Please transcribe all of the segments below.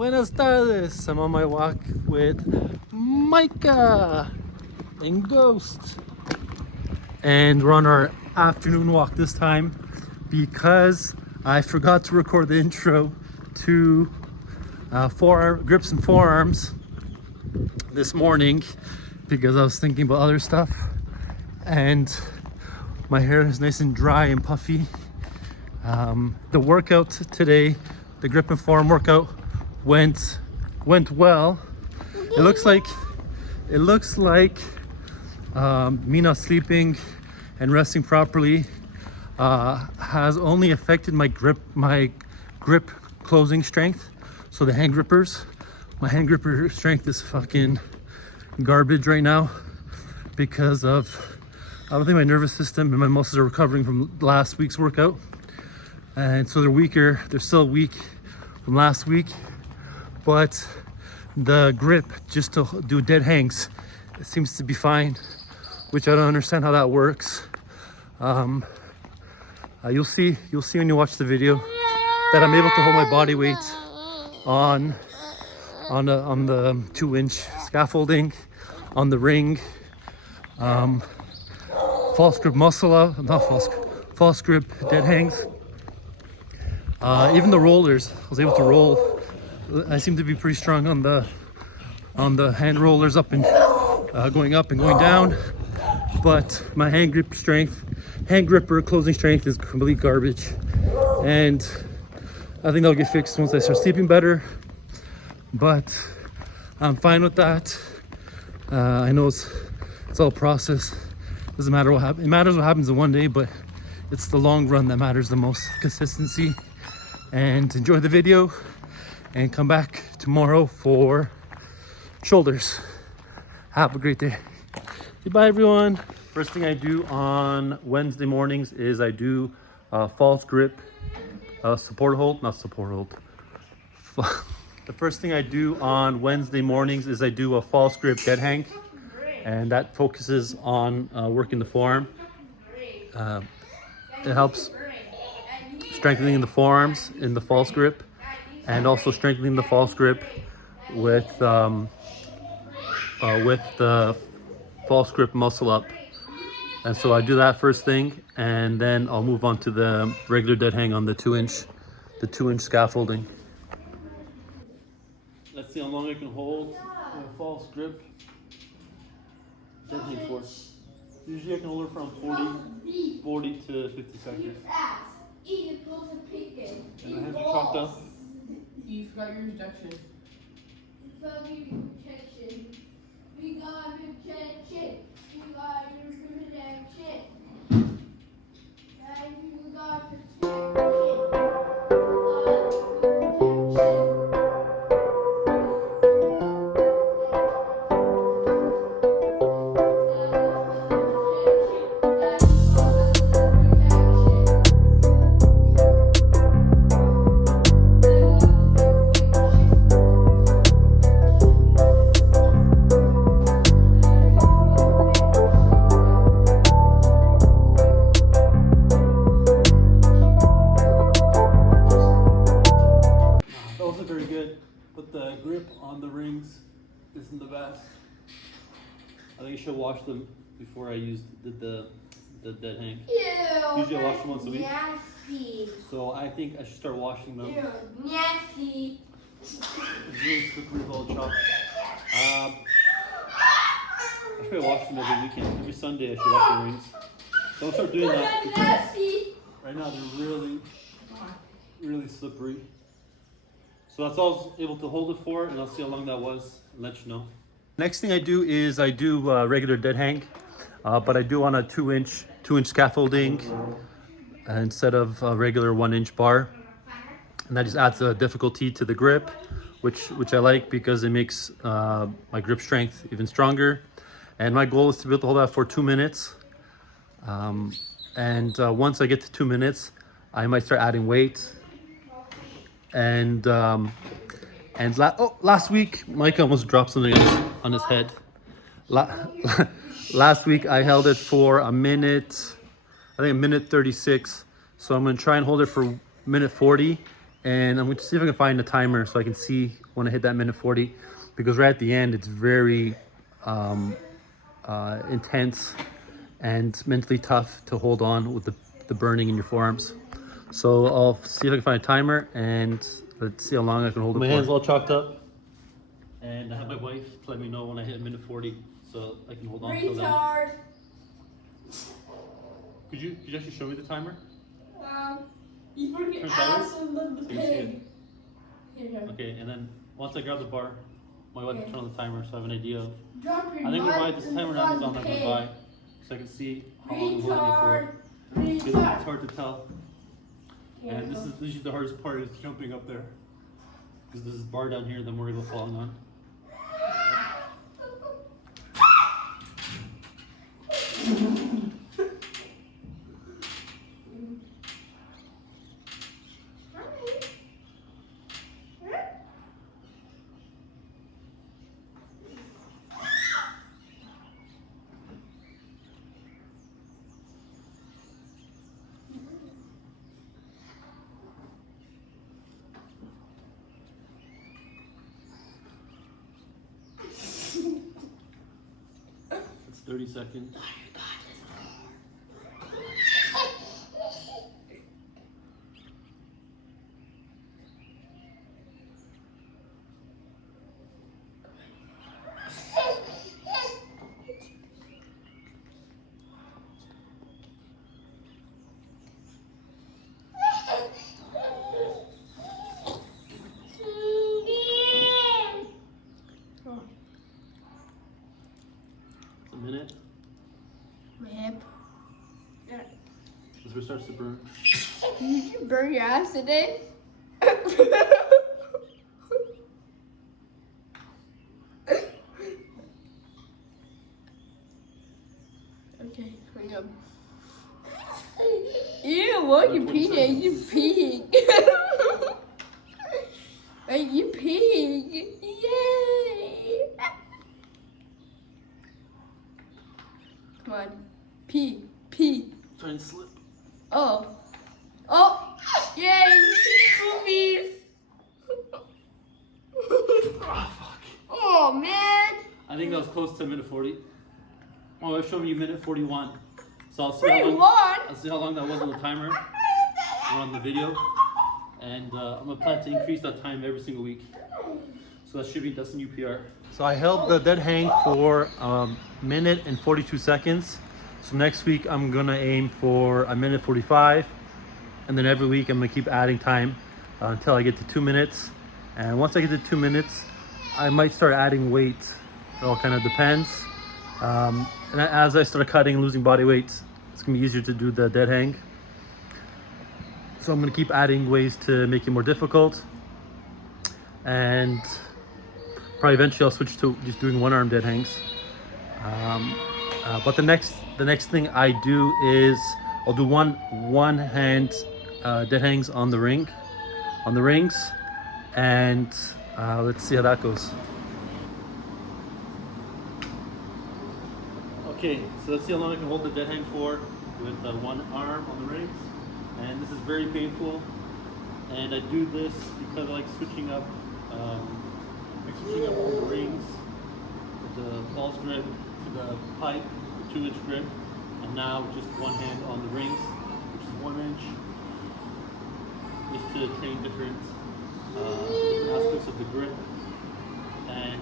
Buenas tardes. I'm on my walk with Micah and Ghost. And we're on our afternoon walk this time because I forgot to record the intro to grips and forearms this morning because I was thinking about other stuff and my hair is nice and dry and puffy. The workout today, the grip and forearm workout went well. It looks like me not sleeping and resting properly has only affected my grip closing strength. So the hand grippers, my hand gripper strength is fucking garbage right now because I don't think my nervous system and my muscles are recovering from last week's workout, and so they're weaker. They're still weak from last week, but the grip just to do dead hangs, it seems to be fine, which I don't understand how that works. You'll see when you watch the video that I'm able to hold my body weight on the 2-inch scaffolding, on the ring, false grip muscle out, not false grip dead hangs. Even the rollers, I was able to roll. I seem to be pretty strong on the hand rollers, up and going up and going down. But my hand gripper closing strength is complete garbage, and I think that'll get fixed once I start sleeping better. But I'm fine with that. I know it's all a process. Doesn't matter what happens. It matters what happens in one day, but it's the long run that matters the most. Consistency. And enjoy the video and come back tomorrow for shoulders. Have a great day. Goodbye, everyone. First thing I do on Wednesday mornings is I do false grip support hold. The first thing I do on Wednesday mornings is I do a false grip dead hang, and that focuses on working the forearm. It helps strengthening the forearms in the false grip, and also strengthening the false grip with the false grip muscle up. And so I do that first thing, and then I'll move on to the regular dead hang on the 2-inch scaffolding. Let's see how long I can hold a false grip dead hang for. Usually I can hold it from 40 to 50 seconds. And my hands are chopped up. You forgot your introduction. But the grip on the rings isn't the best. I think I should wash them before I did the dead hang. Ew, usually I wash them once a week. Nasty. So I think I should start washing them. Ew, nasty. It's really slippery with all the chalk. I should wash them every weekend. Every Sunday I should wash the rings. So I'll start doing that because right now they're really slippery. So that's all I was able to hold it for, and I'll see how long that was and let you know. Next thing I do is I do regular dead hang, but I do on a 2-inch scaffolding instead of a regular 1-inch bar, and that just adds a difficulty to the grip, which I like because it makes my grip strength even stronger. And my goal is to be able to hold that for 2 minutes. Once I get to 2 minutes, I might start adding weight. Last week, Mike almost dropped something on his head. Last week, I held it for a minute, I think a minute 36. So I'm gonna try and hold it for minute 40, And I'm going to see if I can find a timer so I can see when I hit that minute 40, because right at the end it's very intense and mentally tough to hold on with the burning in your forearms. So I'll see if I can find a timer and let's see how long I can hold it for. My hands all chalked up, and I have my wife to let me know when I hit minute 40 so I can hold on till then. Retard. Could you actually show me the timer? You put your ass in the pig. Here. Okay, and then once I grab the bar, my wife will turn on the timer so I have an idea of. Drop your I think we'll buy nuts this in timer on front Amazon of that the I'm pig. gonna buy so I can see how long I'm holding Retard. it for. It's Retard. hard to tell. And this is usually the hardest part, is jumping up there. Because there's this bar down here that I'm worried about falling on. It's 30 seconds. It's a minute. My hip. This where it starts to burn. Did you burn your ass today? Okay, hang up. Ew, what you peeing? You peeing. Hey, you peeing. Yay. Come on. Pee. Pee. Trying to slip. Oh. Oh. Yay. Boobies. Ah, fuck. Oh, man. I think that was close to minute 40. Oh, I showed you minute 41. So I'll see how long, 41? I'll see how long that was on the timer or on the video. And I'm gonna plan to increase that time every single week. So that's the new PR. So I held the dead hang for a minute and 42 seconds. So next week I'm gonna aim for a minute 45. And then every week I'm gonna keep adding time until I get to 2 minutes. And once I get to 2 minutes, I might start adding weight. It all kind of depends. And as I start cutting and losing body weight, it's gonna be easier to do the dead hang. So I'm gonna keep adding ways to make it more difficult. And probably eventually I'll switch to just doing one arm dead hangs. But the next thing I do is I'll do one hand dead hangs on the rings, and let's see how that goes. Okay, so let's see how long I can hold the dead hang for with one arm on the rings. And this is very painful. And I do this because I like switching up from the rings, the false grip to the pipe, the 2-inch grip, and now just one hand on the rings, which is 1 inch, just to train different aspects of the grip. And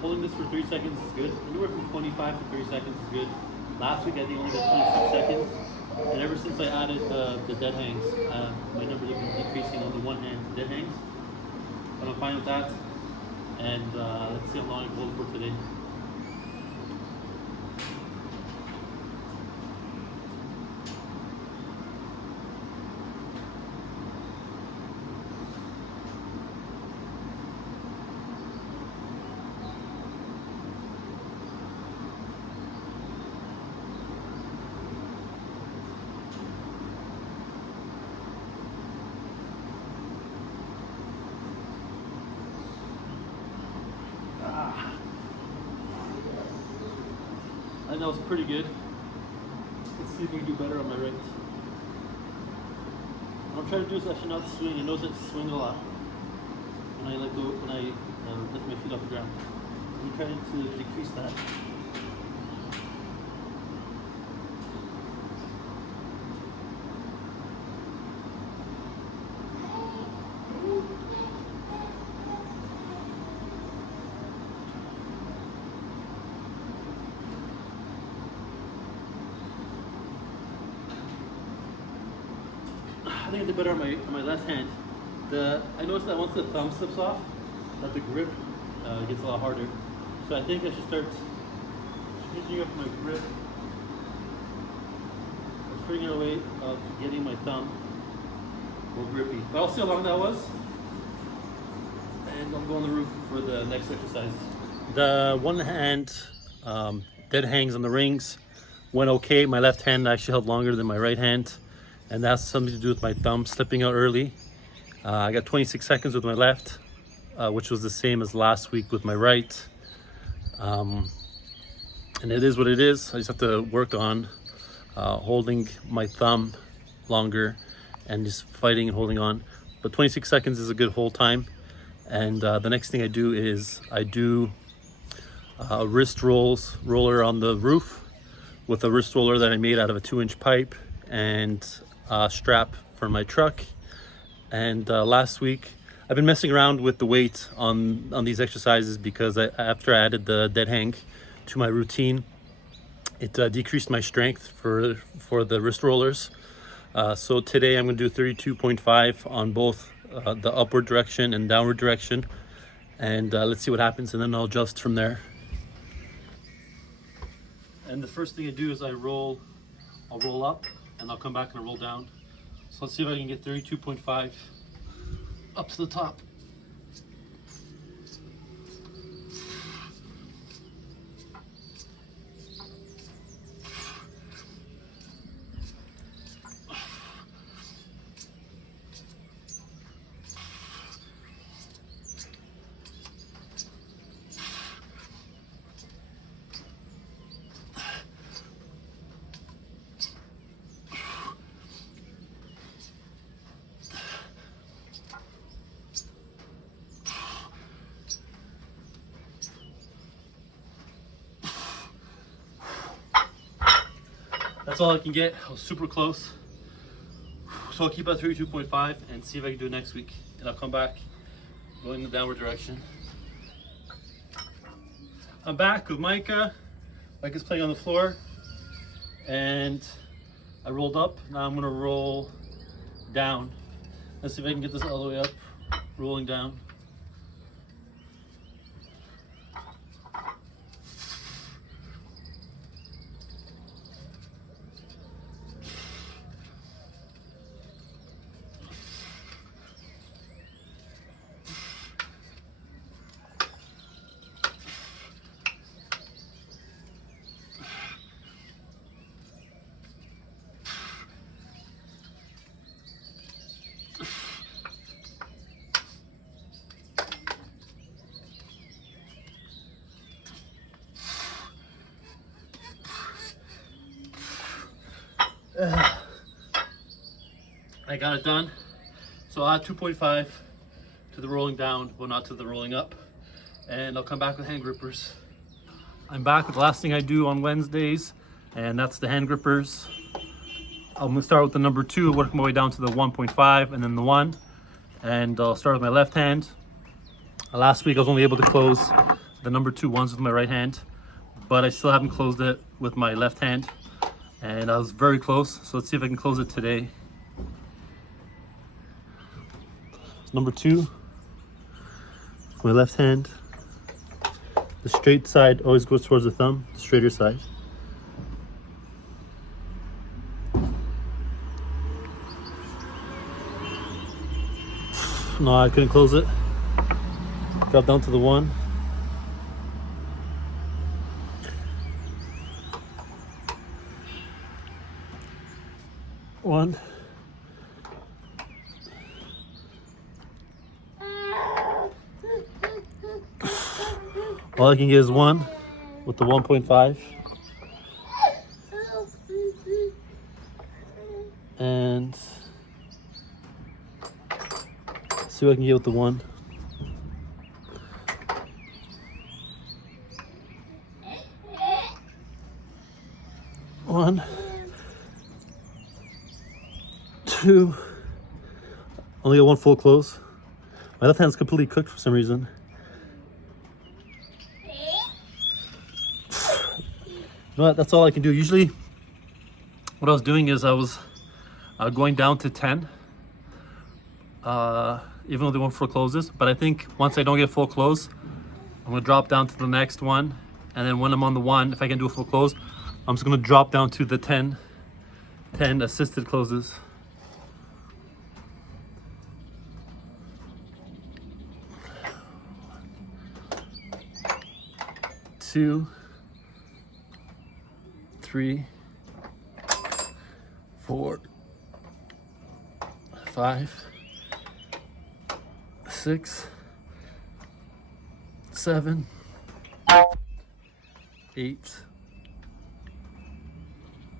holding this for 3 seconds is good. Anywhere from 25 to 30 seconds is good. Last week I think I only got 26 seconds. And ever since I added the dead hangs, my numbers have been decreasing on the one hand dead hangs. But I'm fine with that. And let's see how long I can hold for today. I know it's pretty good. Let's see if we can do better on my right. What I'm trying to do is actually not swing. I notice I swing a lot when I let go, when I lift my feet off the ground. So I'm trying to decrease that. I think I did better on my left hand. I noticed that once the thumb slips off, that the grip gets a lot harder. So I think I should start changing up my grip, or figuring a way of getting my thumb more grippy. But I'll see how long that was, and I'll go on the roof for the next exercise. The one hand dead hangs on the rings went okay. My left hand actually held longer than my right hand, and that's something to do with my thumb slipping out early. I got 26 seconds with my left, which was the same as last week with my right. And it is what it is. I just have to work on holding my thumb longer and just fighting and holding on. But 26 seconds is a good hold time. And the next thing I do is I do a wrist roller on the roof with a wrist roller that I made out of a 2-inch pipe and a strap for my truck. And last week I've been messing around with the weight on these exercises because after I added the dead hang to my routine, it decreased my strength for the wrist rollers. So today I'm going to do 32.5 on both the upward direction and downward direction, and let's see what happens, and then I'll adjust from there. And the first thing I do is I'll roll up, and I'll come back and I'll roll down. So let's see if I can get 32.5 up to the top. That's all I can get. I was super close. So I'll keep at 32.5 and see if I can do it next week. And I'll come back going in the downward direction. I'm back with Micah. Micah's playing on the floor. And I rolled up. Now I'm gonna roll down. Let's see if I can get this all the way up, rolling down. I got it done. So I'll add 2.5 to the rolling down, but not to the rolling up. And I'll come back with hand grippers. I'm back with the last thing I do on Wednesdays, and that's the hand grippers. I'm gonna start with the number 2, work my way down to the 1.5 and then the 1. And I'll start with my left hand. Last week I was only able to close the number 2 ones with my right hand, but I still haven't closed it with my left hand. And I was very close, so let's see if I can close it today. Number 2, my left hand. The straight side always goes towards the thumb, the straighter side. No, I couldn't close it. Drop down to the 1. One. All I can get is 1 with the 1.5. And see what I can get with the one. One, two. Only got one full close. My left hand's completely cooked for some reason. You know what? That's all I can do. Usually, what I was doing is I was going down to 10, even though they weren't full closes. But I think once I don't get full close, I'm gonna drop down to the next one, and then when I'm on the one, if I can do a full close, I'm just gonna drop down to the 10 assisted closes. Two, three, 4, 5, 6, 7, 8,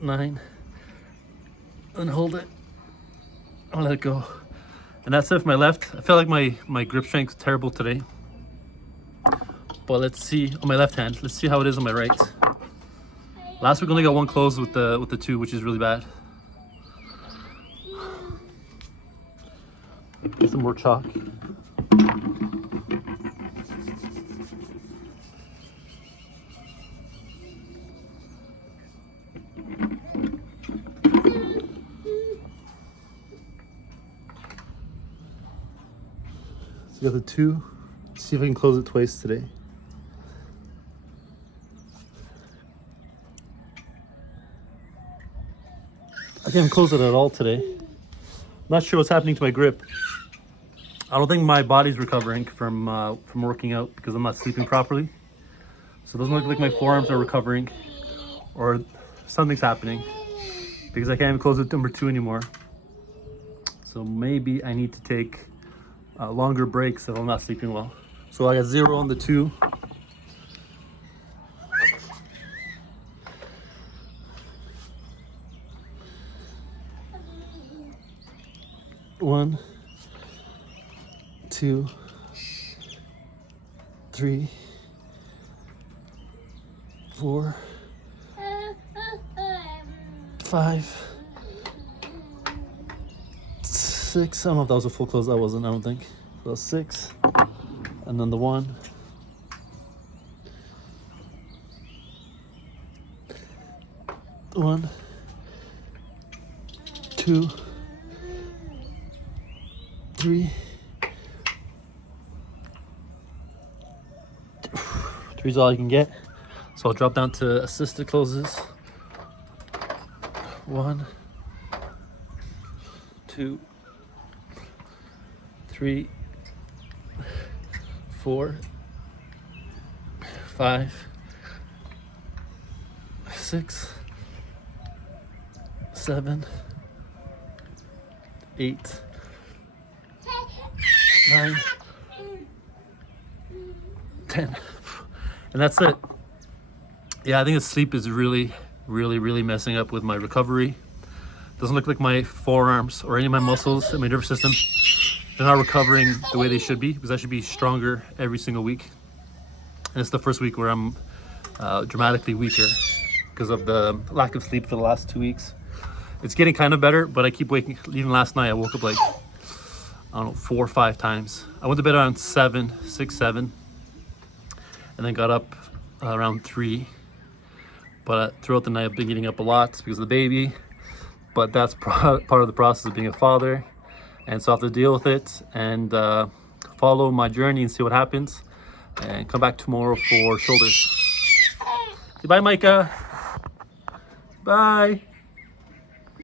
9, and hold it. I'll let it go. And that's it for my left. I feel like my grip strength is terrible today. But let's see on my left hand. Let's see how it is on my right. Last week I only got one close with the two, which is really bad. Get some more chalk. So we got the two. Let's see if I can close it twice today. I can't close it at all today. I'm not sure what's happening to my grip. I don't think my body's recovering from working out because I'm not sleeping properly. So it doesn't look like my forearms are recovering, or something's happening because I can't even close it number 2 anymore. So maybe I need to take longer breaks if I'm not sleeping well. So I got 0 on the 2. One, 2, 3, 4, 5, 6. I don't know if that was a full close. That wasn't, I don't think. So that's 6. And then the 1. 1, 2, 3. 3 is all I can get. So I'll drop down to assisted closes. 1, 2, 3, 4, 5, 6, 7, 8, 9, 10. And that's it. Yeah, I think the sleep is really messing up with my recovery. Doesn't look like my forearms or any of my muscles in my nervous system, they're not recovering the way they should be, because I should be stronger every single week. And it's the first week where I'm dramatically weaker because of the lack of sleep for the last 2 weeks. It's getting kind of better, but I keep waking. Even last night I woke up like, I don't know, 4 or 5 times. I went to bed around 6, 7, and then got up around 3. But throughout the night I've been getting up a lot because of the baby. But that's part of the process of being a father, and so I have to deal with it and follow my journey and see what happens, and come back tomorrow for shoulders. Say bye, Micah. Bye.